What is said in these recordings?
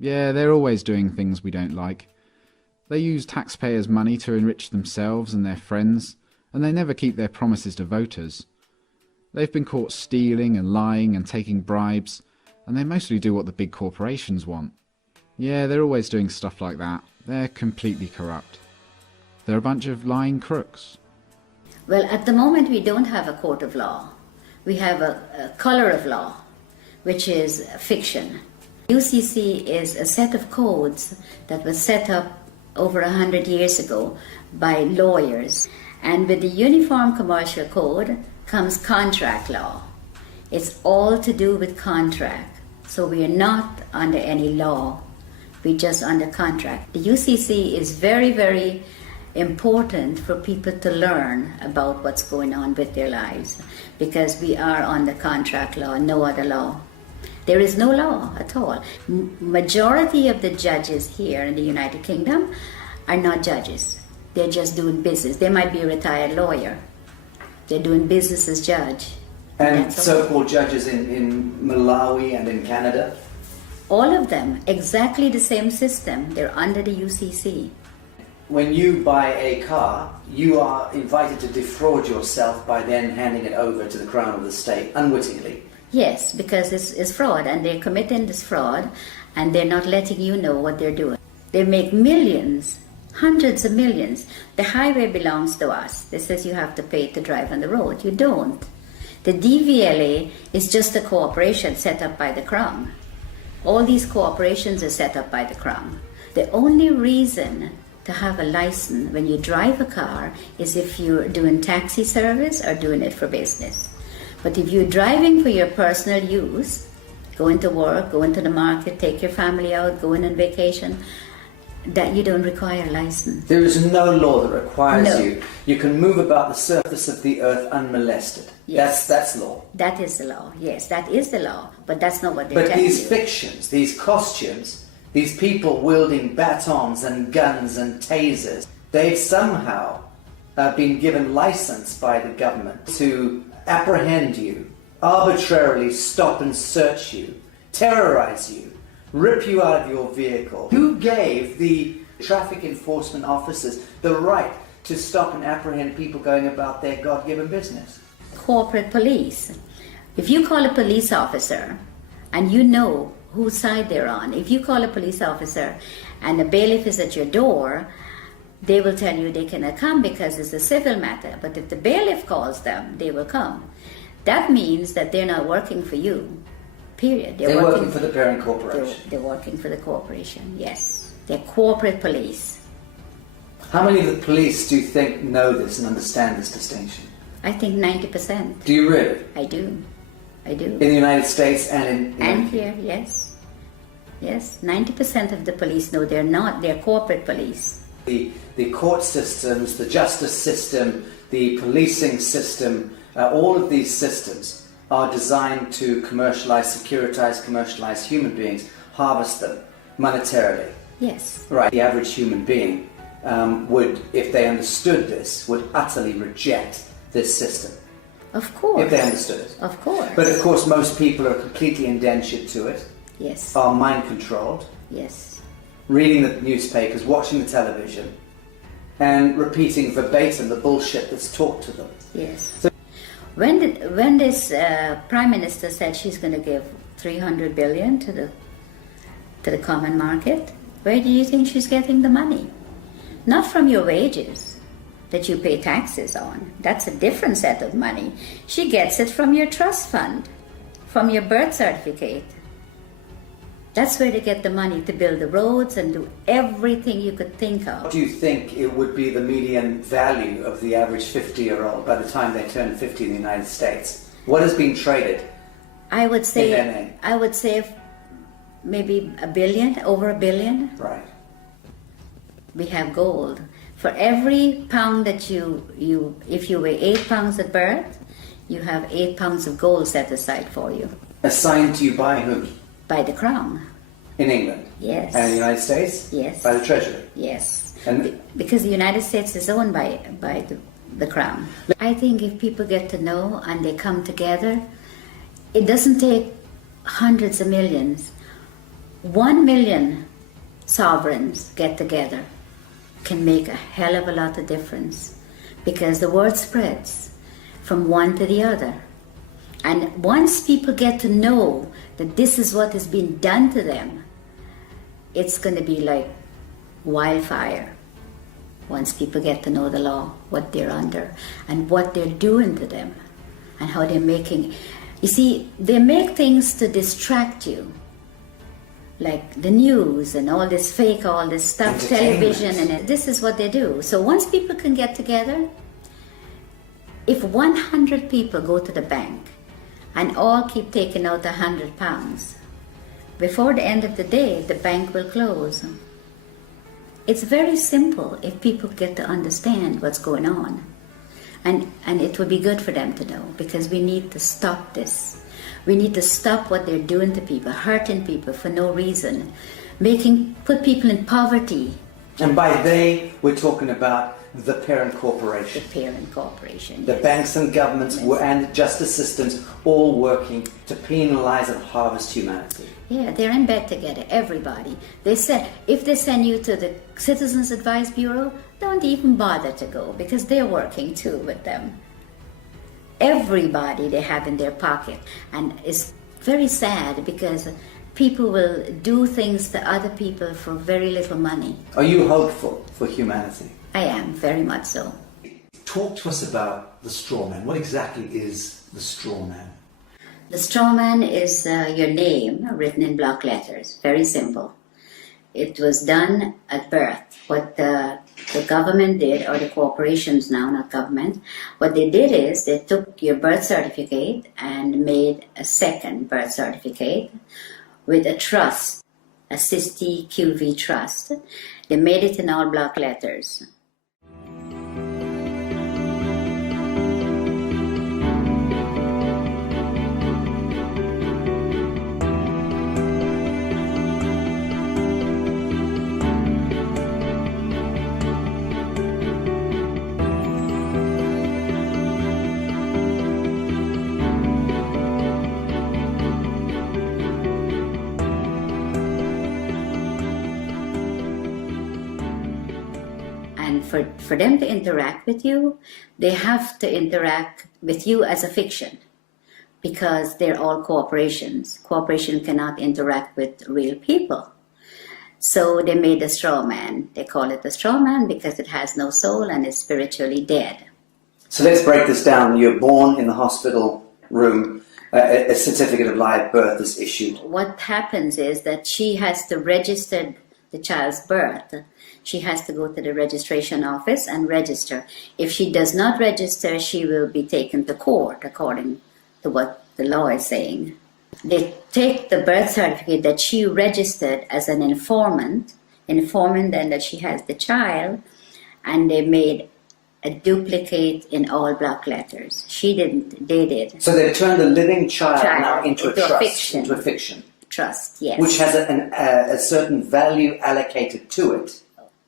Yeah, they're always doing things we don't like. They use taxpayers' money to enrich themselves and their friends, and they never keep their promises to voters. They've been caught stealing and lying and taking bribes, and they mostly do what the big corporations want. Yeah, they're always doing stuff like that. They're completely corrupt. They're a bunch of lying crooks. Well, at the moment we don't have a court of law. We have a color of law, which is fiction. UCC is a set of codes that was set up over 100 years ago by lawyers. And with the Uniform Commercial Code comes contract law. It's all to do with contract. So we are not under any law. We're just under contract. The UCC is very, very important for people to learn about what's going on with their lives, because we are under contract law, no other law. There is no law at all. Majority of the judges here in the United Kingdom are not judges. They're just doing business. They might be a retired lawyer. They're doing business as judge. And so-called judges in Malawi and in Canada? All of them, exactly the same system. They're under the UCC. When you buy a car, you are invited to defraud yourself by then handing it over to the Crown of the State, unwittingly. Yes, because it's fraud, and they're committing this fraud, and they're not letting you know what they're doing. They make millions, hundreds of millions. The highway belongs to us. It says you have to pay to drive on the road. You don't. The DVLA is just a corporation set up by the Crown. All these corporations are set up by the Crown. The only reason to have a license when you drive a car is if you're doing taxi service or doing it for business. But if you're driving for your personal use, going to work, going to the market, take your family out, going on vacation, that you don't require a license. There is no law that requires No. you. You can move about the surface of the earth unmolested. Yes. That's law. That is the law. Yes, that is the law. But that's not what they're But telling these you. fictions, these costumes, these people wielding batons and guns and tasers, they've somehow been given license by the government to apprehend you, arbitrarily stop and search you, terrorize you, rip you out of your vehicle. Who gave the traffic enforcement officers the right to stop and apprehend people going about their God-given business? Corporate police. If you call a police officer and you know whose side they're on, if you call a police officer and the bailiff is at your door, they will tell you they cannot come because it's a civil matter. But if the bailiff calls them, they will come. That means that they're not working for you, period. They're working for the parent corporation. They're working for the corporation, yes. They're corporate police. How many of the police do you think know this and understand this distinction? I think 90%. Do you really? I do. In the United States and in... And here, yes. Yes, 90% of the police know they're corporate police. The court systems, the justice system, the policing system, all of these systems are designed to commercialize human beings, harvest them monetarily. Yes. Right. The average human being would, if they understood this, would utterly reject this system. Of course. If they understood it. Of course. But of course most people are completely indentured to it, Yes. are mind controlled, Yes. reading the newspapers, watching the television, and repeating verbatim the bullshit that's taught to them. Yes. So- When this Prime Minister said she's going to give 300 billion to the common market, where do you think she's getting the money? Not from your wages that you pay taxes on. That's a different set of money. She gets it from your trust fund, from your birth certificate. That's where they get the money to build the roads and do everything you could think of. What do you think it would be the median value of the average 50-year-old by the time they turn 50 in the United States? What is being traded? I would say In their name? Maybe $1 billion, over $1 billion. Right. We have gold. For every pound that if you weigh 8 pounds at birth, you have 8 pounds of gold set aside for you. Assigned to you by whom? By the Crown. In England? Yes. And the United States? Yes. By the Treasury? Yes. And Because the United States is owned by the Crown. I think if people get to know and they come together, it doesn't take hundreds of millions. 1 million sovereigns get together can make a hell of a lot of difference, because the word spreads from one to the other. And once people get to know that this is what is being done to them, it's going to be like wildfire. Once people get to know the law, what they're under, and what they're doing to them, and how they're making... You see, they make things to distract you, like the news and all this fake, all this stuff, television, and this is what they do. So once people can get together, if 100 people go to the bank and all keep taking out £100, before the end of the day, the bank will close. It's very simple if people get to understand what's going on. And it would be good for them to know, because we need to stop this. We need to stop what they're doing to people, hurting people for no reason, put people in poverty. And by they, we're talking about the parent corporation. The parent corporation, The yes. banks and governments and justice systems all working to penalize and harvest humanity. Yeah, they're in bed together, everybody. They said, if they send you to the Citizens Advice Bureau, don't even bother to go, because they're working too with them. Everybody they have in their pocket. And it's very sad, because people will do things to other people for very little money. Are you hopeful for humanity? I am, very much so. Talk to us about the straw man. What exactly is the straw man? The straw man is your name written in block letters. Very simple. It was done at birth. What the government did, or the corporations now, not government, what they did is they took your birth certificate and made a second birth certificate with a trust, a Sisti QV trust. They made it in all block letters. And for them to interact with you, they have to interact with you as a fiction, because they're all corporations. Corporation cannot interact with real people. So they made a straw man. They call it a straw man because it has no soul and is spiritually dead. So let's break this down. You're born in the hospital room. A certificate of live birth is issued. What happens is that she has to register the child's birth. She has to go to the registration office and register. If she does not register, she will be taken to court, according to what the law is saying. They take the birth certificate that she registered as an informant, informing then that she has the child, and they made a duplicate in all block letters. She didn't, they did. So they've turned a living child now into a trust, fiction. into a fiction. Trust, yes. Which has a certain value allocated to it.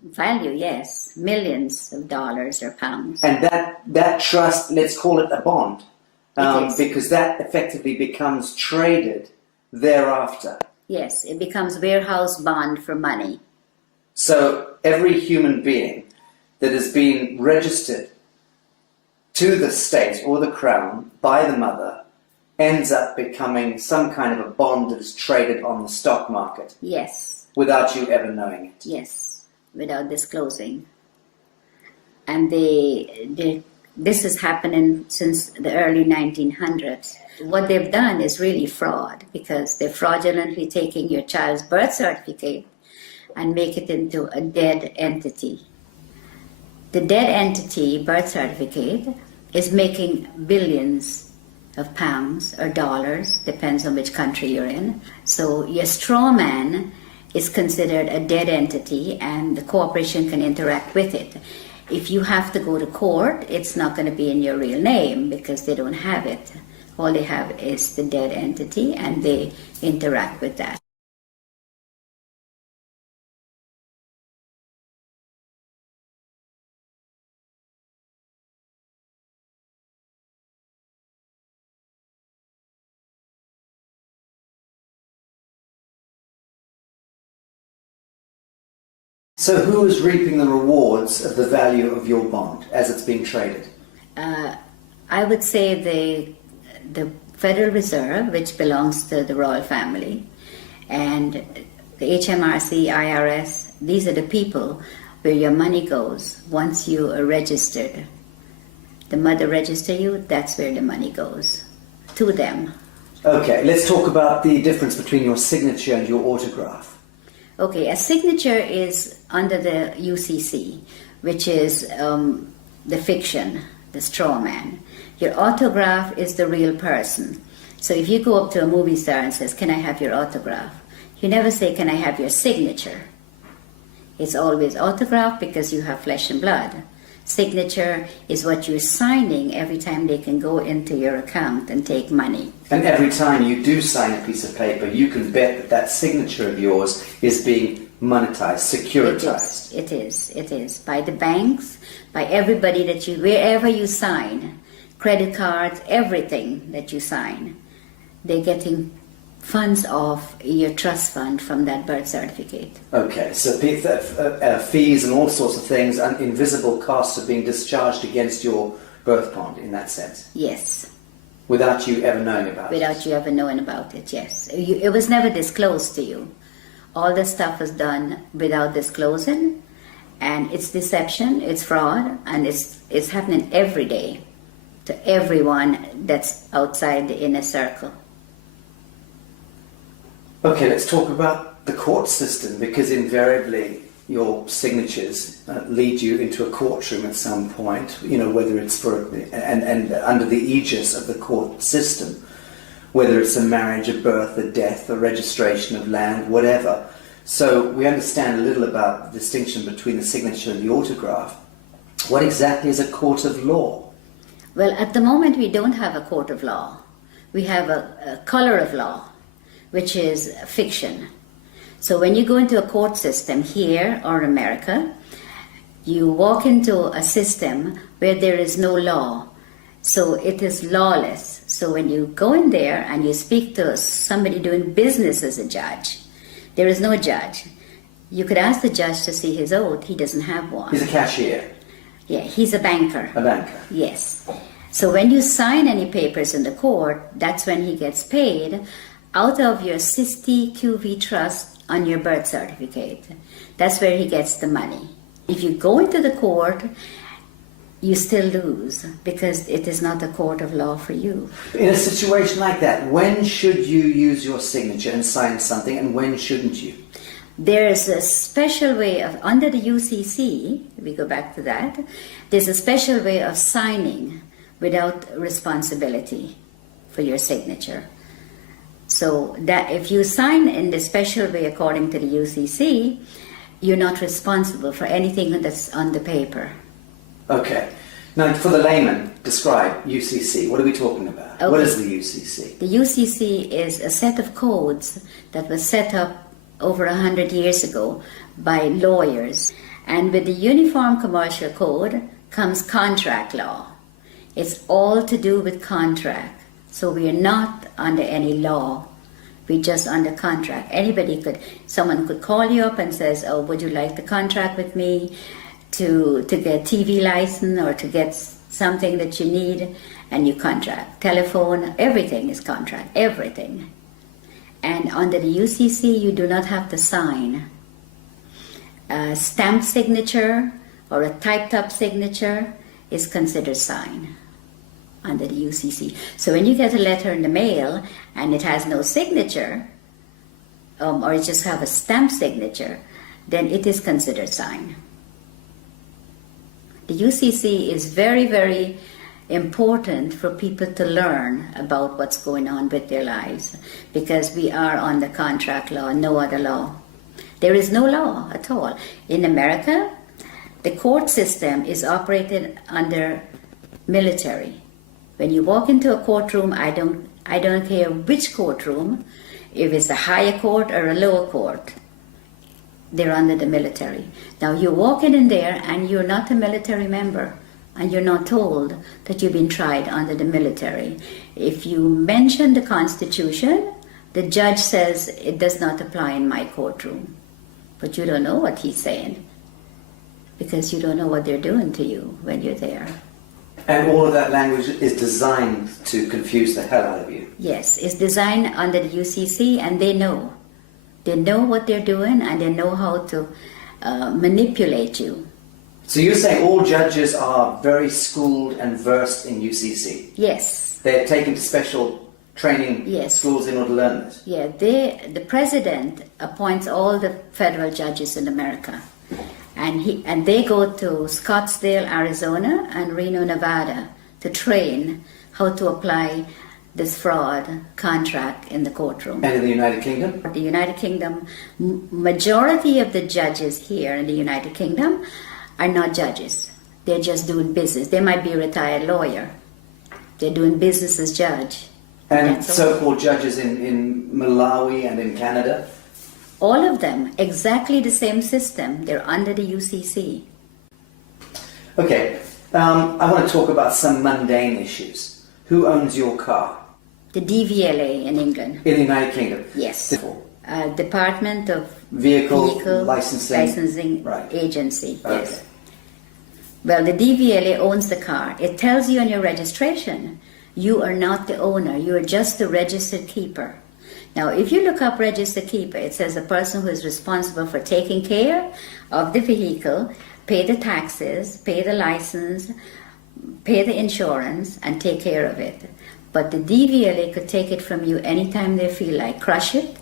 Value, yes. Millions of dollars or pounds. And that trust, let's call it a bond, It is. because that effectively becomes traded thereafter. Yes, it becomes warehouse bond for money. So every human being that has been registered to the state or the crown by the mother ends up becoming some kind of a bond that is traded on the stock market Yes, without you ever knowing it. yes, without disclosing. And this is happening since the early 1900s. What they've done is really fraud, because they're fraudulently taking your child's birth certificate and make it into a dead entity. The dead entity birth certificate is making billions of pounds or dollars, depends on which country you're in. So your straw man is considered a dead entity, and the corporation can interact with it. If you have to go to court, it's not going to be in your real name, because they don't have it. All they have is the dead entity, and they interact with that. So who is reaping the rewards of the value of your bond as it's being traded? I would say the Federal Reserve, which belongs to the royal family, and the HMRC, IRS, these are the people where your money goes once you are registered. The mother register you, that's where the money goes, to them. Okay, let's talk about the difference between your signature and your autograph. Okay, a signature is under the UCC, which is the fiction, the straw man. Your autograph is the real person. So if you go up to a movie star and says, "Can I have your autograph?" You never say, "Can I have your signature?" It's always autograph because you have flesh and blood. Signature is what you're signing every time they can go into your account and take money. And every time you do sign a piece of paper, you can bet that that signature of yours is being monetized, securitized. It is. By the banks, by everybody that you, wherever you sign, credit cards, everything that you sign, they're getting funds off your trust fund from that birth certificate. Okay, so fees and all sorts of things, and invisible costs are being discharged against your birth bond in that sense? Yes. Without you ever knowing about it? Without you ever knowing about it, yes. It was never disclosed to you. All the stuff was done without disclosing, and it's deception, it's fraud, and it's happening every day to everyone that's outside the inner circle. Okay, let's talk about the court system, because invariably your signatures lead you into a courtroom at some point, you know, whether it's for, and under the aegis of the court system, whether it's a marriage, a birth, a death, a registration of land, whatever. So we understand a little about the distinction between the signature and the autograph. What exactly is a court of law? Well, at the moment we don't have a court of law. We have a color of law, which is fiction. So when you go into a court system here or America, you walk into a system where there is no law. So it is lawless. So when you go in there and you speak to somebody doing business as a judge, there is no judge. You could ask the judge to see his oath. He doesn't have one. He's a cashier. Yeah, he's a banker. A banker. Yes. So when you sign any papers in the court, that's when he gets paid out of your 60 QV trust on your birth certificate. That's where he gets the money. If you go into the court, you still lose because it is not a court of law for you. In a situation like that, when should you use your signature and sign something, and when shouldn't you? There is a special way of, under the UCC, we go back to that, there's a special way of signing without responsibility for your signature. So that if you sign in the special way according to the UCC, you're not responsible for anything that's on the paper. Okay. Now, for the layman, describe UCC. What are we talking about? Okay. What is the UCC? The UCC is a set of codes that was set up over 100 years ago by lawyers. And with the Uniform Commercial Code comes contract law. It's all to do with contract. So we are not under any law. We're just under contract. Someone could call you up and says, "Oh, would you like to contract with me to get TV license or to get something that you need?" And you contract. Telephone, everything is contract, everything. And under the UCC, you do not have to sign. A stamped signature or a typed up signature is considered sign under the UCC. So when you get a letter in the mail and it has no signature, or it just have a stamped signature, then it is considered sign. The UCC is very, very important for people to learn about what's going on with their lives, because we are under contract law, no other law. There is no law at all. In America, the court system is operated under military. When you walk into a courtroom, I don't care which courtroom, if it's a higher court or a lower court, they're under the military. Now you walk in there and you're not a military member, and you're not told that you've been tried under the military. If you mention the Constitution, the judge says it does not apply in my courtroom. But you don't know what he's saying. because you don't know what they're doing to you when you're there. And all of that language is designed to confuse the hell out of you. Yes, it's designed under the UCC, and they know. They know what they're doing, and they know how to manipulate you. So you're saying all judges are very schooled and versed in UCC? Yes. They're taken to special training Yes. schools in order to learn this? Yeah, the president appoints all the federal judges in America. And they go to Scottsdale, Arizona and Reno, Nevada to train how to apply this fraud contract in the courtroom. And in the United Kingdom? The United Kingdom, majority of the judges here in the United Kingdom are not judges. They're just doing business. They might be a retired lawyer. They're doing business as judge. And That's all. so-called judges in Malawi and in Canada? All of them, exactly the same system. They're under the UCC. Okay, I want to talk about some mundane issues. Who owns your car? The DVLA in England. In the United Kingdom? Yes. Department of Vehicle licensing? Licensing Right. Agency. Okay. Yes. Well, the DVLA owns the car. It tells you on your registration, you are not the owner. You are just the registered keeper. Now, if you look up registered keeper, it says a person who is responsible for taking care of the vehicle, pay the taxes, pay the license, pay the insurance, and take care of it. But the DVLA could take it from you anytime they feel like. Crush it.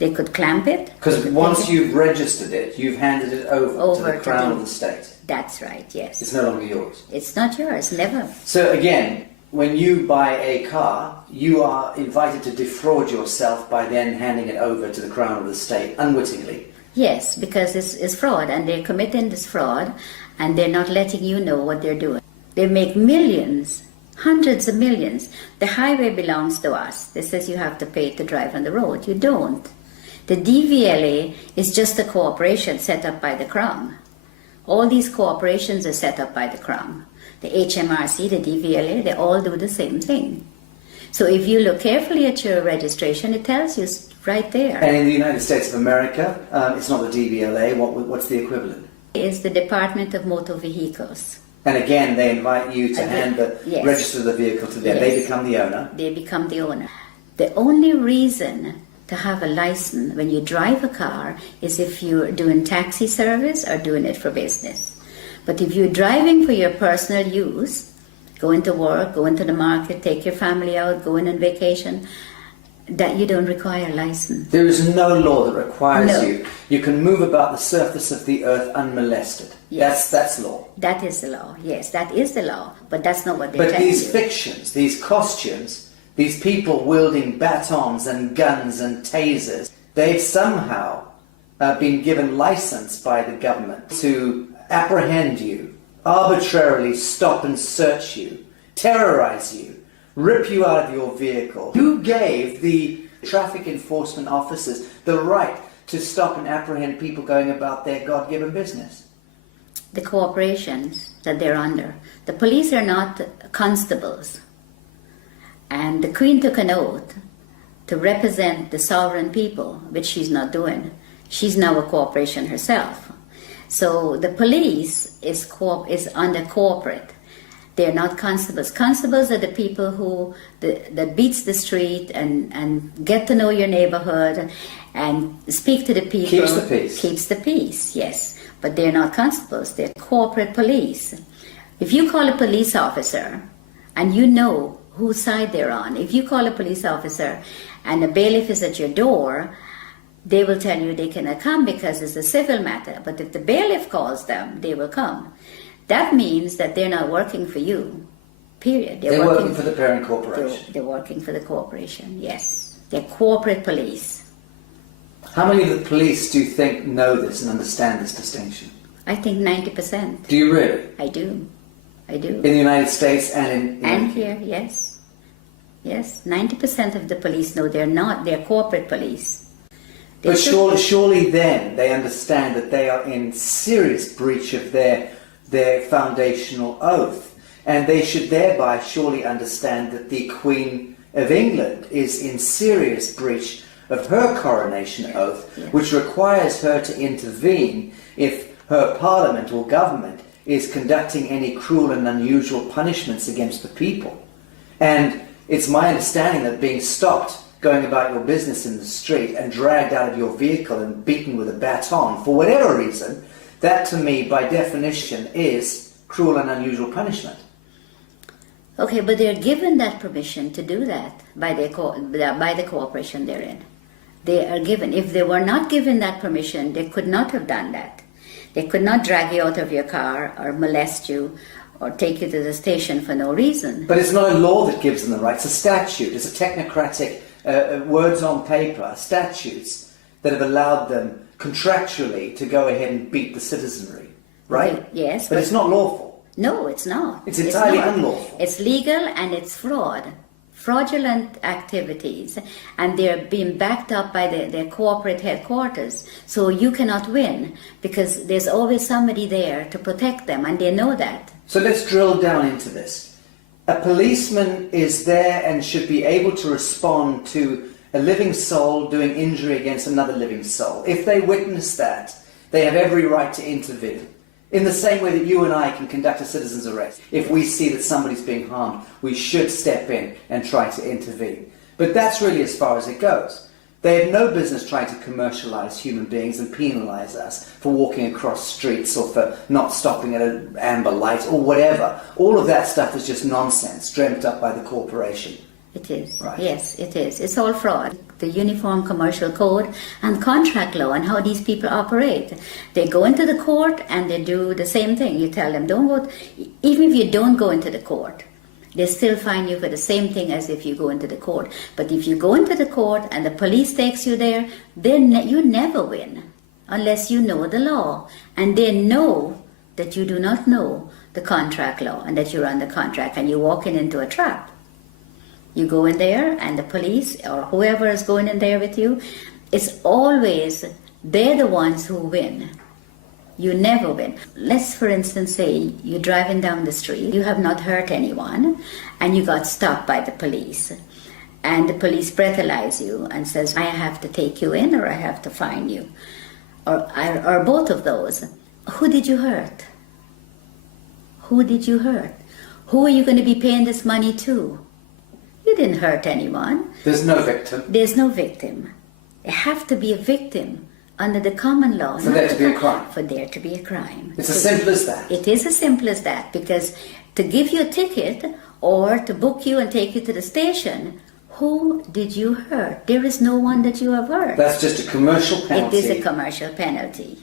They could clamp it. Because once you've registered it, you've handed it over to the to Crown the- of the state. That's right, yes. It's no longer yours. It's not yours, never. So again, when you buy a car, you are invited to defraud yourself by then handing it over to the Crown of the state, unwittingly. Yes, because it's fraud, and they're committing this fraud, and they're not letting you know what they're doing. They make millions, hundreds of millions. The highway belongs to us. It says you have to pay to drive on the road. You don't. The DVLA is just a corporation set up by the Crown. All these corporations are set up by the Crown. The HMRC, the DVLA, they all do the same thing. So if you look carefully at your registration, it tells you right there. And in the United States of America, it's not the DVLA. What's the equivalent? It's the Department of Motor Vehicles. And again, they invite you to Yes. register the vehicle to them. They Yes. become the owner. They become the owner. The only reason to have a license when you drive a car is if you're doing taxi service or doing it for business. But if you're driving for your personal use, going to work, going to the market, take your family out, going on vacation, that you don't require a license. There is no law that requires No. you. You can move about the surface of the earth unmolested. Yes. That's law. That is the law. Yes, that is the law. But that's not what they're But telling these you. fictions, these costumes, these people wielding batons and guns and tasers, they've somehow been given license by the government to apprehend you, arbitrarily stop and search you, terrorize you, rip you out of your vehicle. Who gave the traffic enforcement officers the right to stop and apprehend people going about their God-given business? The corporations that they're under. The police are not constables. And the Queen took an oath to represent the sovereign people, which she's not doing. She's now a corporation herself. So the police is under corporate. They're not constables. Constables are the people who that beats the street and get to know your neighborhood and speak to the people. Keeps the peace. Keeps the peace, yes. But they're not constables. They're corporate police. If you call a police officer and you know whose side they're on, if you call a police officer and a bailiff is at your door, they will tell you they cannot come because it's a civil matter. But if the bailiff calls them, they will come. That means that they're not working for you, period. They're working for the parent corporation. They're working for the corporation, yes. They're corporate police. How many of the police do you think know this and understand this distinction? I think 90%. Do you really? I do. In the United States and in And here, yes. Yes, 90% of the police know they're corporate police. But surely then they understand that they are in serious breach of their foundational oath. And they should thereby surely understand that the Queen of England is in serious breach of her coronation oath, Yes. which requires her to intervene if her parliament or government is conducting any cruel and unusual punishments against the people. And it's my understanding that being stopped going about your business in the street and dragged out of your vehicle and beaten with a baton for whatever reason, that to me by definition is cruel and unusual punishment. Okay, but they're given that permission to do that by the corporation they're in. They are given. If they were not given that permission, they could not have done that. They could not drag you out of your car or molest you or take you to the station for no reason. But it's not a law that gives them the right. It's a statute. It's a technocratic words on paper, statutes that have allowed them contractually to go ahead and beat the citizenry, right? Okay, yes. But it's not lawful. No, it's not. It's entirely not. unlawful. It's legal and it's fraudulent activities, and they're being backed up by their corporate headquarters. So you cannot win because there's always somebody there to protect them, and they know that. So let's drill down into this. A policeman is there and should be able to respond to a living soul doing injury against another living soul. If they witness that, they have every right to intervene. In the same way that you and I can conduct a citizen's arrest. If we see that somebody's being harmed, we should step in and try to intervene. But that's really as far as it goes. They have no business trying to commercialize human beings and penalize us for walking across streets or for not stopping at an amber light or whatever. All of that stuff is just nonsense dreamt up by the corporation. It is. Right. Yes, it is. It's all fraud. The Uniform Commercial Code and contract law and how these people operate. They go into the court and they do the same thing. You tell them, don't go, even if you don't go into the court, they still fine you for the same thing as if you go into the court. But if you go into the court and the police takes you there, then you never win unless you know the law. And they know that you do not know the contract law and that you're under contract and you're walking into a trap. You go in there and the police or whoever is going in there with you, it's always they're the ones who win. You never win. Let's, for instance, say you're driving down the street, you have not hurt anyone, and you got stopped by the police. And the police breathalyze you and says, I have to take you in or I have to fine you. Or both of those. Who did you hurt? Who did you hurt? Who are you going to be paying this money to? You didn't hurt anyone. There's no victim. There's no victim. There have to be a victim under the common law. For there to be a crime. For there to be a crime. It's as simple as that. It is as simple as that, because to give you a ticket or to book you and take you to the station, who did you hurt? There is no one that you have hurt. That's just a commercial penalty. It is a commercial penalty.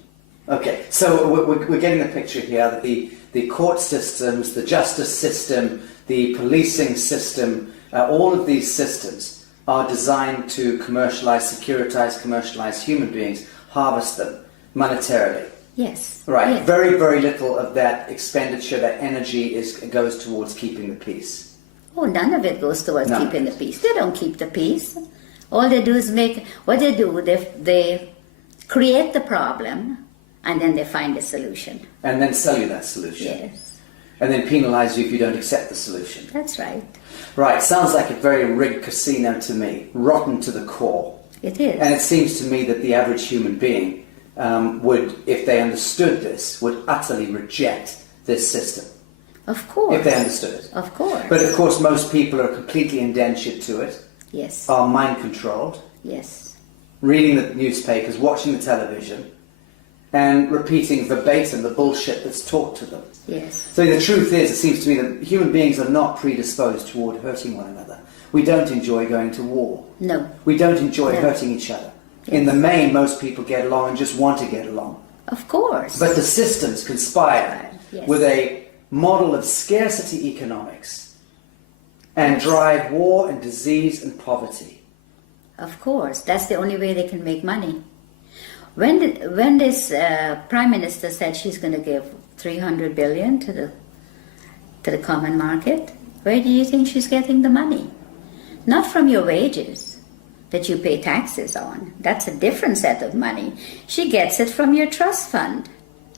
Okay, so we're getting the picture here that the court systems, the justice system, the policing system, all of these systems are designed to commercialize human beings, harvest them monetarily. Yes. Right. Yes. Very, very little of that expenditure, that energy goes towards keeping the peace. Oh, none of it goes towards None. keeping the peace. They don't keep the peace. All they do is they create the problem and then they find a solution. And then sell you that solution. Yes. And then penalize you if you don't accept the solution. That's right. Right, sounds like a very rigged casino to me, rotten to the core. It is. And it seems to me that the average human being would, if they understood this, would utterly reject this system. Of course. If they understood it. Of course. But of course most people are completely indentured to it, Yes. are mind controlled, Yes. reading the newspapers, watching the television, and repeating verbatim the bullshit that's taught to them. Yes. So the truth is, it seems to me that human beings are not predisposed toward hurting one another. We don't enjoy going to war. No. We don't enjoy No. hurting each other. Yes. In the main, most people get along and just want to get along. Of course. But the systems conspire Yes. with a model of scarcity economics and drive war and disease and poverty. Of course. That's the only way they can make money. When this Prime Minister said she's going to give 300 billion to the common market, where do you think she's getting the money? Not from your wages that you pay taxes on. That's a different set of money. She gets it from your trust fund,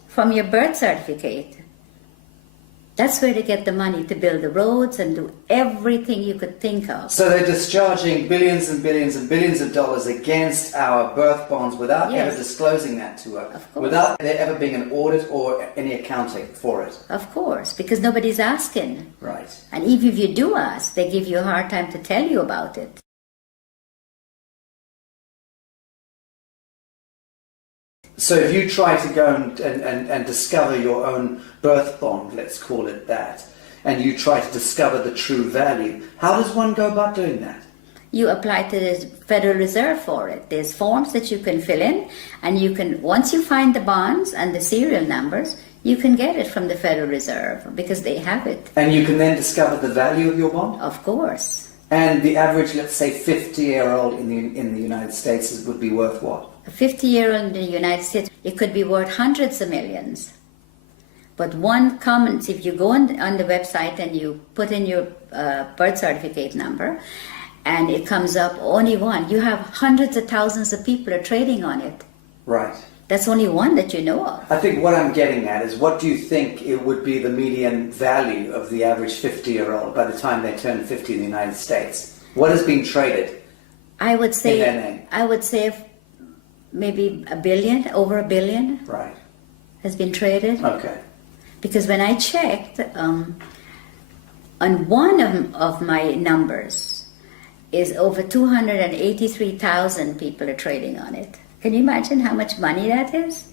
from your birth certificate. That's where they get the money to build the roads and do everything you could think of. So they're discharging billions and billions and billions of dollars against our birth bonds without Yes. ever disclosing that to us, Of course. without there ever being an audit or any accounting for it. Of course, because nobody's asking. Right. And even if you do ask, they give you a hard time to tell you about it. So if you try to go and discover your own birth bond, let's call it that, and you try to discover the true value, how does one go about doing that? You apply to the Federal Reserve for it. There's forms that you can fill in, and you can, once you find the bonds and the serial numbers, you can get it from the Federal Reserve because they have it. And you can then discover the value of your bond? Of course. And the average, let's say, 50-year-old in the United States would be worth what? A 50-year-old in the United States, it could be worth hundreds of millions. But one comment, if you go on the website and you put in your birth certificate number, and it comes up only one, you have hundreds of thousands of people are trading on it. Right. That's only one that you know of. I think what I'm getting at is, what do you think it would be the median value of the average 50-year-old by the time they turn 50 in the United States? What is being traded? I would say, in their name? I would say maybe $1 billion, over $1 billion Right. has been traded. Okay. Because when I checked, on one of my numbers is over 283,000 people are trading on it. Can you imagine how much money that is?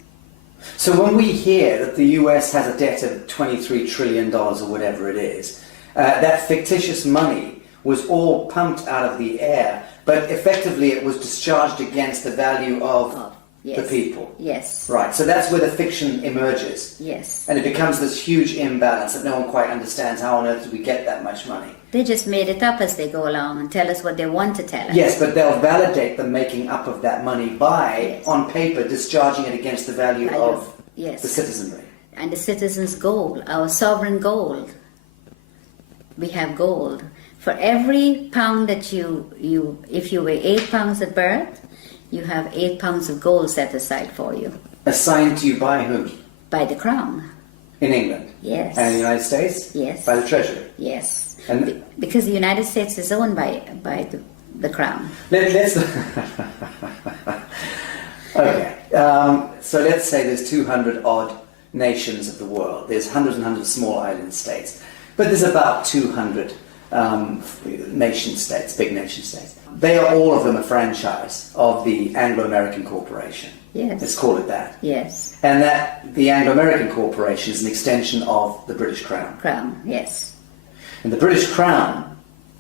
So when we hear that the US has a debt of $23 trillion or whatever it is, that fictitious money was all pumped out of the air, but effectively it was discharged against the value of Yes. the people. Yes. Right, so that's where the fiction emerges. Yes. And it becomes this huge imbalance that no one quite understands. How on earth do we get that much money? They just made it up as they go along and tell us what they want to tell us. Yes, but they'll validate the making up of that money by, Yes. on paper, discharging it against the value of Yes. the citizenry. And the citizens' gold, our sovereign gold. We have gold. For every pound that if you weigh 8 pounds at birth, you have 8 pounds of gold set aside for you. Assigned to you by whom? By the Crown. In England? Yes. And in the United States? Yes. By the Treasury? Yes. And Because the United States is owned by the Crown. let's okay. So let's say there's 200 odd nations of the world. There's hundreds and hundreds of small island states, but there's about 200 nation states, big nation states. They are all of them a franchise of the Anglo-American Corporation. Yes. Let's call it that. Yes. And that the Anglo-American Corporation is an extension of the British Crown. Crown, yes. And the British Crown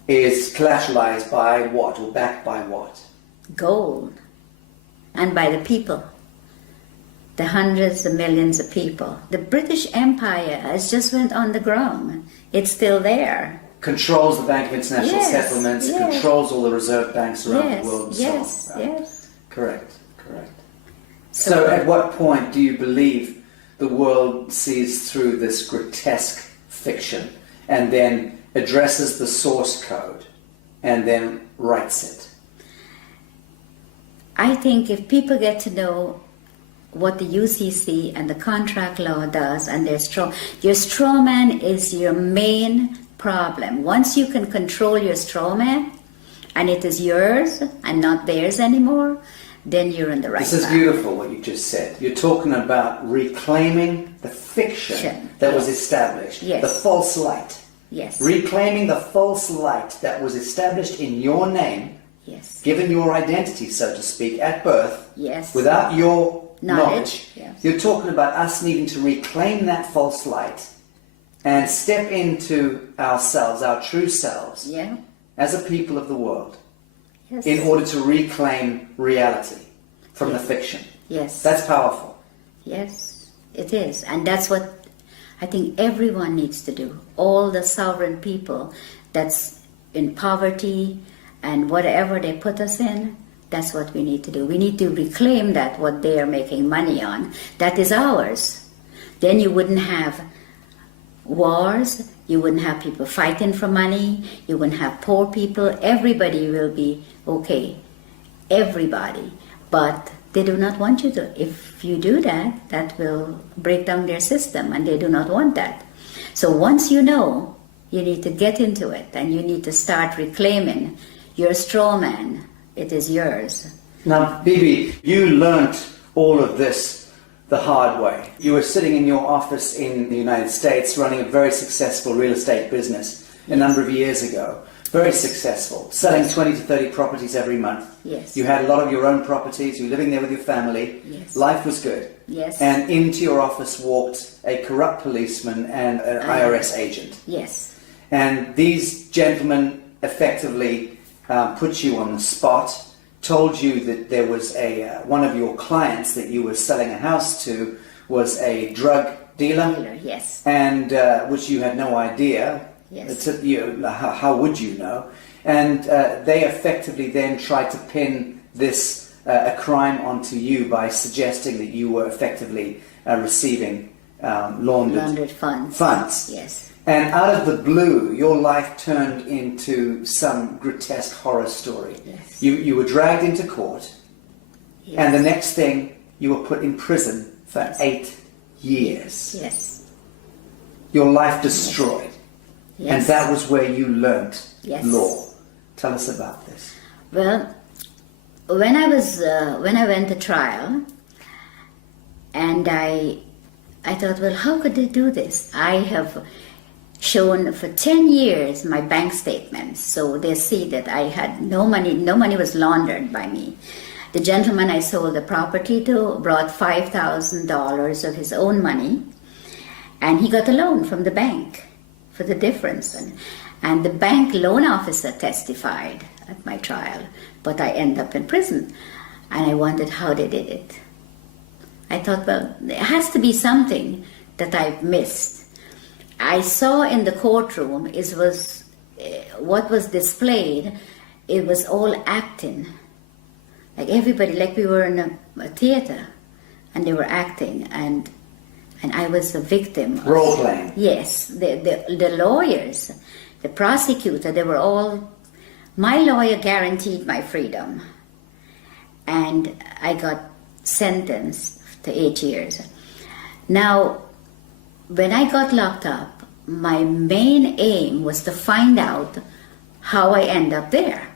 is collateralized by what, or backed by what? Gold. And by the people. The hundreds of millions of people. The British Empire has just went on the ground. It's still there. Controls the Bank of International Yes, Settlements, yes. controls all the reserve banks around Yes, the world and yes, so on. Right? yes. Correct, correct. So at what point do you believe the world sees through this grotesque fiction and then addresses the source code and then writes it? I think if people get to know what the UCC and the contract law does, and your straw man is your main problem. Once you can control your straw man, and it is yours and not theirs anymore, then you're in the right This is path. beautiful what you just said. You're talking about reclaiming the fiction that was established, Yes. the false light. Yes. Reclaiming the false light that was established in your name, Yes. given your identity, so to speak, at birth, Yes. without your knowledge. Yes. You're talking about us needing to reclaim that false light and step into ourselves, our true selves, Yeah. as a people of the world, Yes. in order to reclaim reality from the fiction. Yes. That's powerful. Yes, it is. And that's what I think everyone needs to do. All the sovereign people that's in poverty and whatever they put us in, that's what we need to do. We need to reclaim that, what they are making money on. That is ours. Then you wouldn't have wars, you wouldn't have people fighting for money, you wouldn't have poor people. Everybody will be okay. Everybody. But they do not want you to. If you do that, that will break down their system, and they do not want that. So once you know, you need to get into it and you need to start reclaiming your straw man. It is yours. Now, Bibi, you learnt all of this the hard way. You were sitting in your office in the United States running a very successful real estate business a number of years ago. Very successful, selling 20 to 30 properties every month. Yes. You had a lot of your own properties, you were living there with your family. Yes. Life was good. Yes. And into your office walked a corrupt policeman and an IRS agent. Yes. And these gentlemen effectively put you on the spot, told you that there was one of your clients that you were selling a house to was a drug dealer. Yes. And which you had no idea. Yes. How would you know? And they effectively then tried to pin this a crime onto you by suggesting that you were effectively receiving laundered funds. Yes. And out of the blue, your life turned into some grotesque horror story. Yes. You were dragged into court, Yes. and the next thing, you were put in prison for 8 years. Yes. Your life destroyed. Yes. And that was where you learnt Yes. law. Tell us about this. Well, when I went to trial, and I thought, well, how could they do this? I have shown for 10 years my bank statements, so they see that I had no money was laundered by me. The gentleman I sold the property to brought $5,000 of his own money, and he got a loan from the bank for the difference. And the bank loan officer testified at my trial, but I ended up in prison. And I wondered how they did it. I thought, well, there has to be something that I've missed. I saw in the courtroom, what was displayed, it was all acting. Like everybody, like we were in a theater, and they were acting, and I was the victim. Role playing. Yes, the lawyers, the prosecutor, they were all. My lawyer guaranteed my freedom, and I got sentenced to 8 years. Now, when I got locked up, my main aim was to find out how I end up there.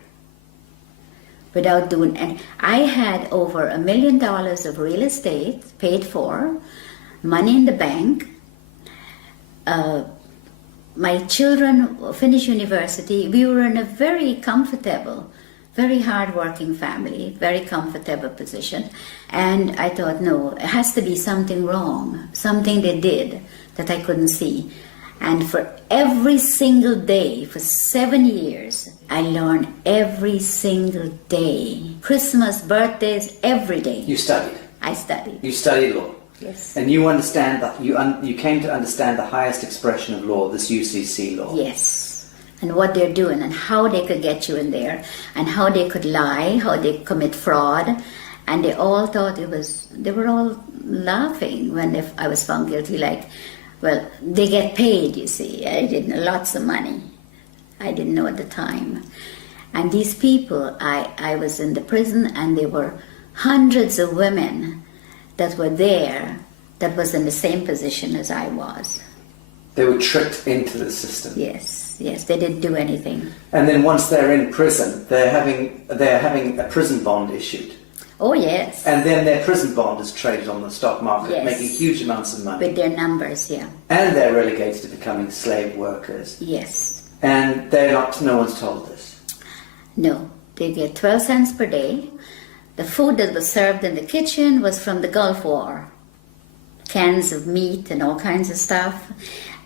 Without doing, and I had over $1 million of real estate paid for, money in the bank. My children finished university. We were in a very comfortable, very hard-working family, very comfortable position. And I thought, no, it has to be something wrong, something they did that I couldn't see. And for every single day, for 7 years, I learned every single day. Christmas, birthdays, every day. You studied. I studied. You studied law. Yes. And you understand that you came to understand the highest expression of law, this UCC law. Yes. And what they're doing and how they could get you in there and how they could lie, how they commit fraud. And they all thought they were all laughing when I was found guilty, like, well, they get paid, you see. I didn't, lots of money. I didn't know at the time. And these people, I was in the prison, and there were hundreds of women that were there that was in the same position as I was. They were tricked into the system. Yes, they didn't do anything. And then once they're in prison, they're having a prison bond issued. Oh, yes. And then their prison bond is traded on the stock market, Yes. making huge amounts of money. With their numbers, yeah. And they're relegated to becoming slave workers. Yes. And no one's told this. No, they get 12 cents per day. The food that was served in the kitchen was from the Gulf War. Cans of meat and all kinds of stuff.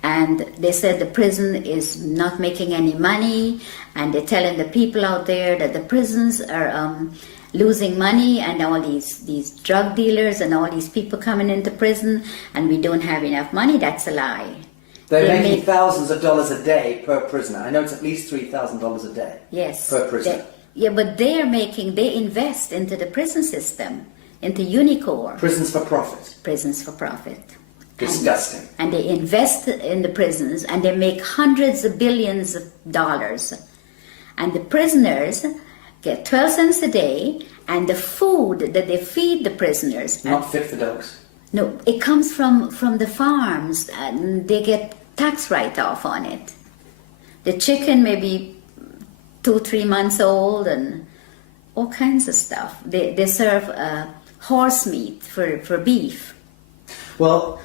And they said the prison is not making any money, and they're telling the people out there that the prisons are losing money, and all these drug dealers and all these people coming into prison, and we don't have enough money. That's a lie. They're making thousands of dollars a day per prisoner. I know it's at least $3,000 a day. Yes. Per prisoner. But they invest into the prison system, into Unicore. Prisons for profit. Prisons for profit. Disgusting. And they invest in the prisons, and they make hundreds of billions of dollars. And the prisoners get 12 cents a day, and the food that they feed the prisoners... Not fit for dogs. No, it comes from the farms, and they get tax write-off on it. The chicken may be 2-3 months old and all kinds of stuff. They serve horse meat for beef. Well,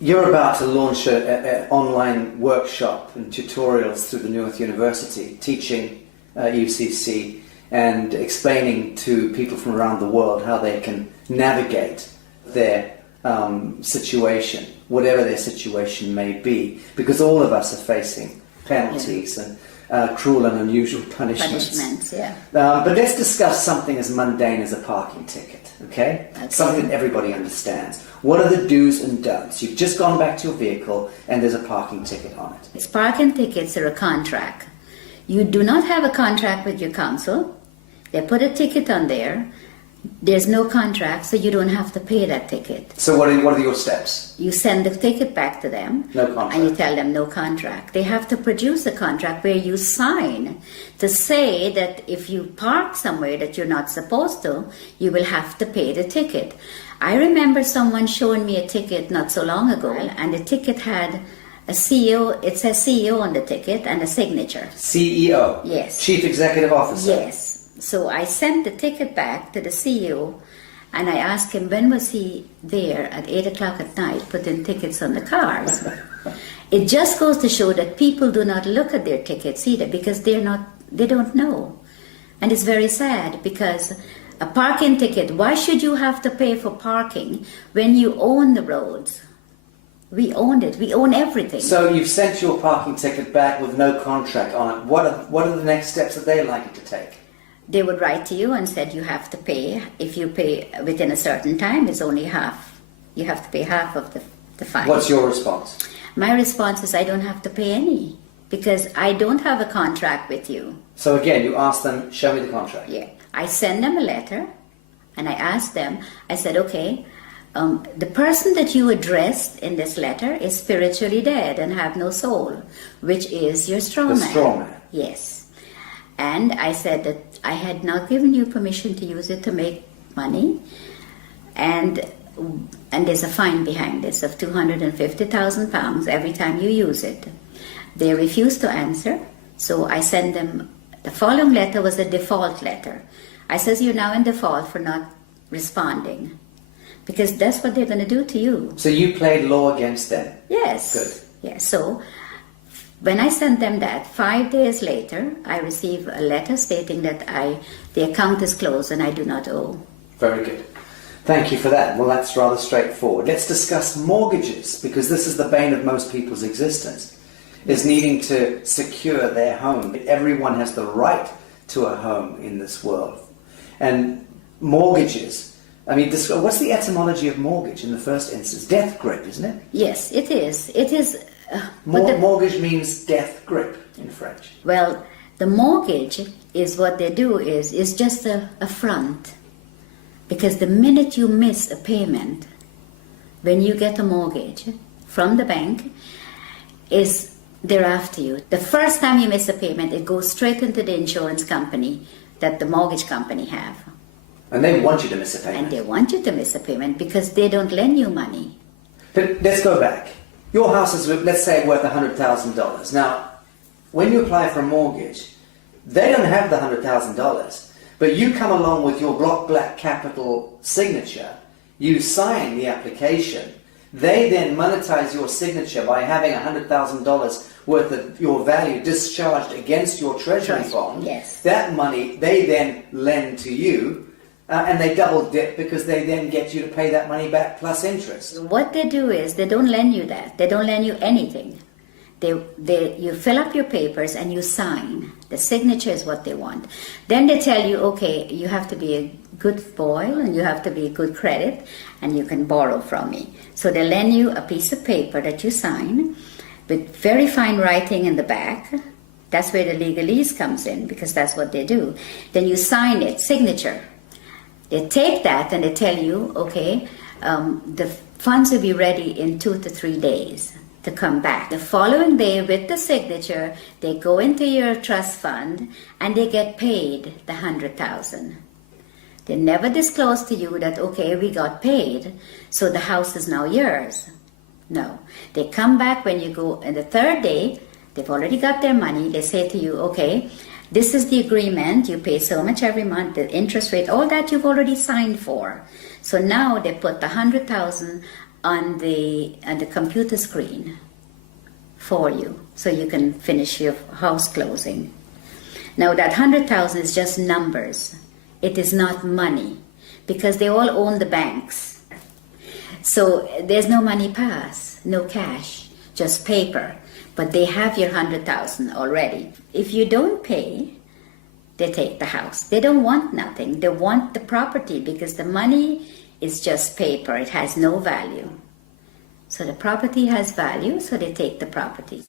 you're about to launch an online workshop and tutorials through the Newark University, teaching UCC and explaining to people from around the world how they can navigate their situation, whatever their situation may be, because all of us are facing penalties and cruel and unusual punishments. Yeah. But let's discuss something as mundane as a parking ticket, okay? Something that everybody understands. What are the do's and don'ts? You've just gone back to your vehicle and there's a parking ticket on it. It's parking tickets are a contract. You do not have a contract with your council. They put a ticket on there. There's no contract, so you don't have to pay that ticket. So what are your steps? You send the ticket back to them. No contract. And you tell them no contract. They have to produce a contract where you sign to say that if you park somewhere that you're not supposed to, you will have to pay the ticket. I remember someone showing me a ticket not so long ago, and the ticket had a CEO, it says CEO on the ticket and a signature. CEO? Yes. Chief Executive Officer? Yes. So I sent the ticket back to the CEO and I asked him when was he there at 8 o'clock at night putting tickets on the cars. It just goes to show that people do not look at their tickets either because they don't know. And it's very sad because a parking ticket, why should you have to pay for parking when you own the roads? We own it. We own everything. So you've sent your parking ticket back with no contract on it. What are the next steps that they'd like you to take? They would write to you and said you have to pay. If you pay within a certain time, it's only half. You have to pay half of the fine. What's your response? My response is I don't have to pay any because I don't have a contract with you. So again, you ask them, show me the contract. Yeah. I send them a letter and I ask them, I said, okay, the person that you addressed in this letter is spiritually dead and have no soul, which is your straw man. The straw man. Yes. And I said that I had not given you permission to use it to make money, and there's a fine behind this of £250,000 every time you use it. They refused to answer, so I sent them, the following letter was a default letter. I says, you're now in default for not responding, because that's what they're going to do to you. So you played law against them? Yes. Good. Yes, so when I sent them that, 5 days later, I received a letter stating that the account is closed and I do not owe. Very good. Thank you for that. Well, that's rather straightforward. Let's discuss mortgages, because this is the bane of most people's existence, is needing to secure their home. Everyone has the right to a home in this world. And mortgages, I mean, what's the etymology of mortgage in the first instance? Death grip, isn't it? Yes, it is. It is. Mortgage means death grip in French. Well, the mortgage is what they do is just a front. Because the minute you miss a payment, when you get a mortgage from the bank, they're after you. The first time you miss a payment, it goes straight into the insurance company that the mortgage company have. And they want you to miss a payment. And they want you to miss a payment because they don't lend you money. But let's go back. Your house is, let's say, worth $100,000. Now, when you apply for a mortgage, they don't have the $100,000, but you come along with your block black capital signature, you sign the application, they then monetize your signature by having $100,000 worth of your value discharged against your treasury bond. Yes. That money they then lend to you, and they double dip because they then get you to pay that money back plus interest. What they do is they don't lend you that. They don't lend you anything. You fill up your papers and you sign. The signature is what they want. Then they tell you, okay, you have to be a good boy and you have to be good credit and you can borrow from me. So they lend you a piece of paper that you sign with very fine writing in the back. That's where the legalese comes in because that's what they do. Then you sign it, signature. They take that and they tell you, okay, the funds will be ready in 2 to 3 days to come back. The following day with the signature, they go into your trust fund and they get paid the $100,000. They never disclose to you that, okay, we got paid, so the house is now yours. No. They come back when you go, and the third day, they've already got their money. They say to you, okay, this is the agreement. You pay so much every month, the interest rate, all that you've already signed for. So now they put the 100,000 on the computer screen for you, so you can finish your house closing. Now that 100,000 is just numbers. It is not money, because they all own the banks. So there's no money pass, no cash, just paper. But they have your 100,000 already. If you don't pay, they take the house. They don't want nothing. They want the property, because the money is just paper. It has no value. So the property has value, so they take the property.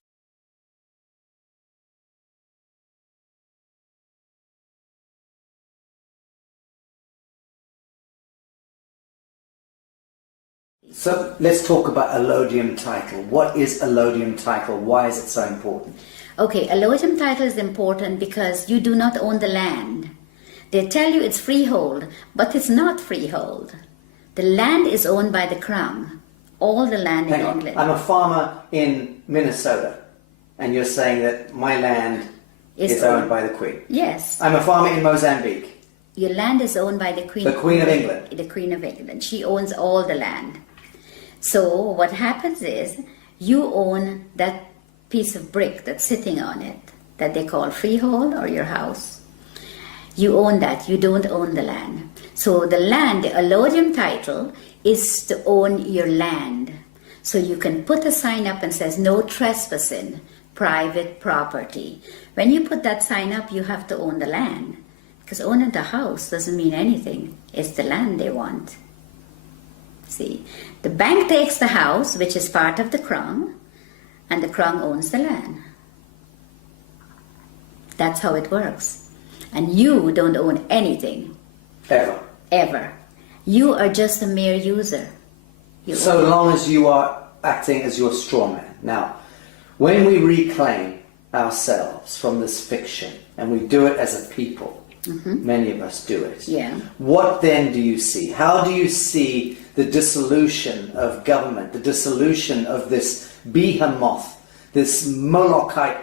So let's talk about allodium title. What is allodium title? Why is it so important? Okay, allodium title is important because you do not own the land. They tell you it's freehold, but it's not freehold. The land is owned by the Crown. All the land in England. I'm a farmer in Minnesota, and you're saying that my land is owned by the Queen. Yes. I'm a farmer in Mozambique. Your land is owned by the Queen. The Queen of England. The Queen of England. She owns all the land. So what happens is you own that piece of brick that's sitting on it, that they call freehold or your house. You own that. You don't own the land. So the land, the allodium title, is to own your land. So you can put a sign up and says no trespassing, private property. When you put that sign up, you have to own the land, because owning the house doesn't mean anything. It's the land they want. See, the bank takes the house, which is part of the Crown, and the Crown owns the land. That's how it works. And you don't own anything. Ever. Ever. You are just a mere user. So long as you are acting as your straw man. Now, when we reclaim ourselves from this fiction, and we do it as a people, many of us do it, what then do you see? How do you see the dissolution of government, the dissolution of this behemoth, this Molochite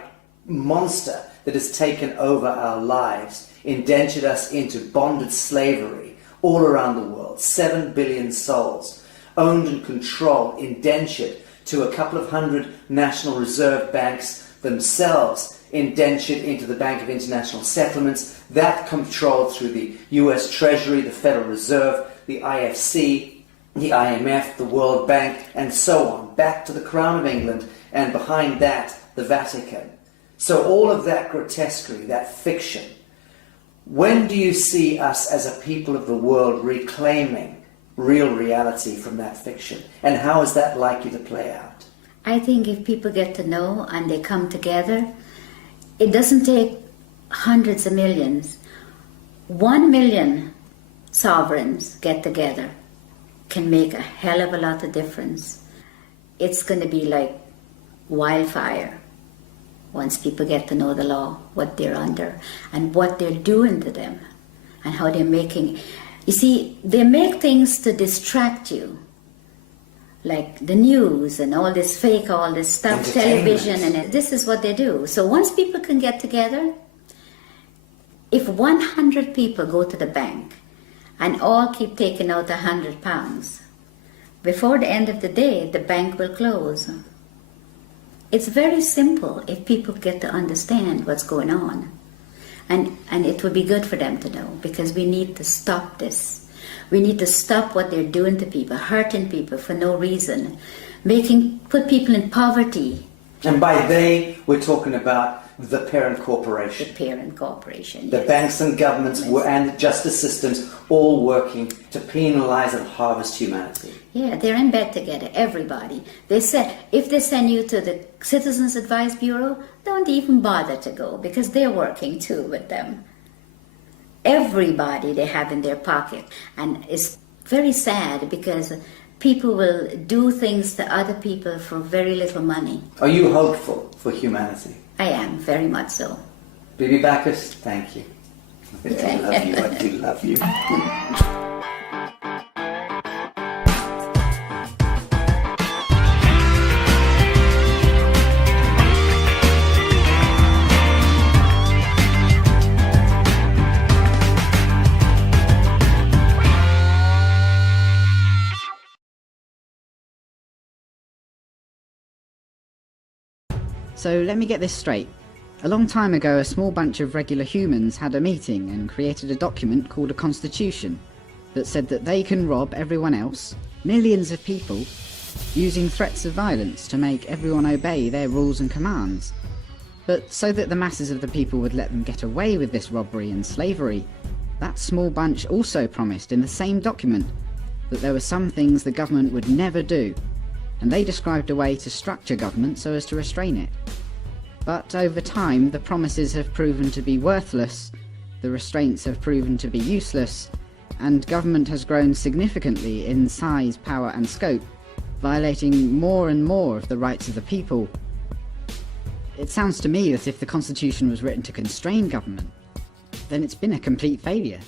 monster that has taken over our lives, indentured us into bonded slavery all around the world, 7 billion souls, owned and controlled, indentured to a couple of hundred National Reserve banks themselves, indentured into the Bank of International Settlements, that controlled through the US Treasury, the Federal Reserve, the IFC, the IMF, the World Bank, and so on, back to the Crown of England, and behind that, the Vatican. So all of that grotesquerie, that fiction, when do you see us as a people of the world reclaiming real reality from that fiction? And how is that likely to play out? I think if people get to know and they come together, it doesn't take hundreds of millions. 1 million sovereigns get together can make a hell of a lot of difference. It's going to be like wildfire once people get to know the law, what they're under, and what they're doing to them, and how they're making... You see, they make things to distract you, like the news and all this fake, all this stuff, television, and this is what they do. So once people can get together, if 100 people go to the bank and all keep taking out £100, before the end of the day, the bank will close. It's very simple if people get to understand what's going on. And it would be good for them to know, because we need to stop this. We need to stop what they're doing to people, hurting people for no reason, put people in poverty. And by they, we're talking about the parent corporation. The parent corporation, The banks and governments and justice systems all working to penalize and harvest humanity. Yeah, they're in bed together, everybody. They said, if they send you to the Citizens Advice Bureau, don't even bother to go, because they're working too with them. Everybody they have in their pocket. And it's very sad, because people will do things to other people for very little money. Are you hopeful for humanity? I am, very much so. Bibi Bacchus, thank you. I love you, I do love you. So let me get this straight. A long time ago, a small bunch of regular humans had a meeting and created a document called a constitution that said that they can rob everyone else, millions of people, using threats of violence to make everyone obey their rules and commands. But so that the masses of the people would let them get away with this robbery and slavery, that small bunch also promised in the same document that there were some things the government would never do, and they described a way to structure government so as to restrain it. But over time, the promises have proven to be worthless, the restraints have proven to be useless, and government has grown significantly in size, power and scope, violating more and more of the rights of the people. It sounds to me that if the Constitution was written to constrain government, then it's been a complete failure.